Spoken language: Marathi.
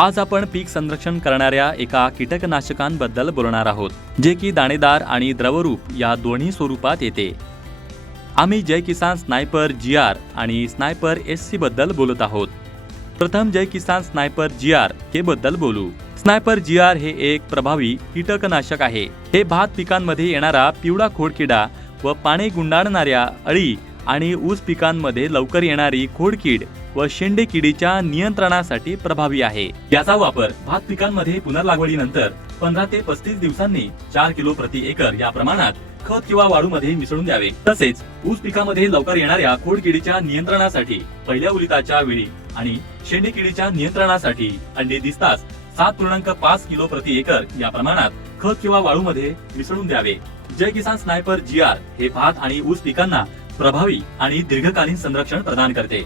आज आपण पीक संरक्षण करणाऱ्या एका कीटकनाशकांबद्दल बोलणार आहोत जे की दाणेदार आणि द्रवरूप या दोन्ही स्वरूपात येते. आम्ही Jai Kisan sniper G R आणि स्नायपर एस सी बद्दल बोलत आहोत. प्रथम जय किसान स्नायपर जी आर हे बद्दल बोलू. स्नायपर जी आर हे एक प्रभावी कीटकनाशक आहे. हे भात पिकांमध्ये येणारा पिवळा खोडकिडा व पाने गुंडाळणाऱ्या अळी आणि ऊस पिकांमध्ये लवकर येणारी खोडकीड व शेंडे किडीच्या नियंत्रणासाठी प्रभावी आहे. याचा वापर भात पिकांमध्ये पुनर्लागवडीनंतर पंधरा ते पस्तीस दिवसांनी चार किलो प्रति एकर या प्रमाणात खत किंवा वाळूमध्ये मिसळून द्यावे. तसेच ऊस पिकामध्ये लवकर येणाऱ्या खोडकिडीच्या नियंत्रणासाठी पहिल्या उलिताच्या वेळी आणि शेंडे किडीच्या नियंत्रणासाठी अंडे दिसताच सात पूर्णांक पाच किलो प्रति एकर या प्रमाणात खत किंवा वाळूमध्ये मिसळून द्यावे. जय किसान स्नायपर जी आर हे भात आणि ऊस पिकांना प्रभावी आणि दीर्घकालीन संरक्षण प्रदान करते.